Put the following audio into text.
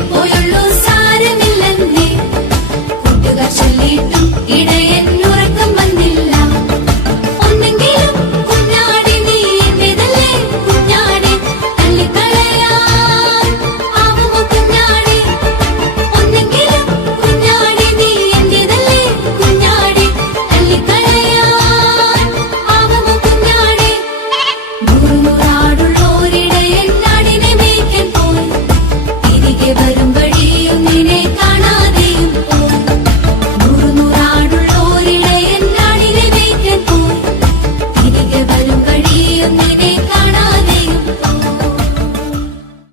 voy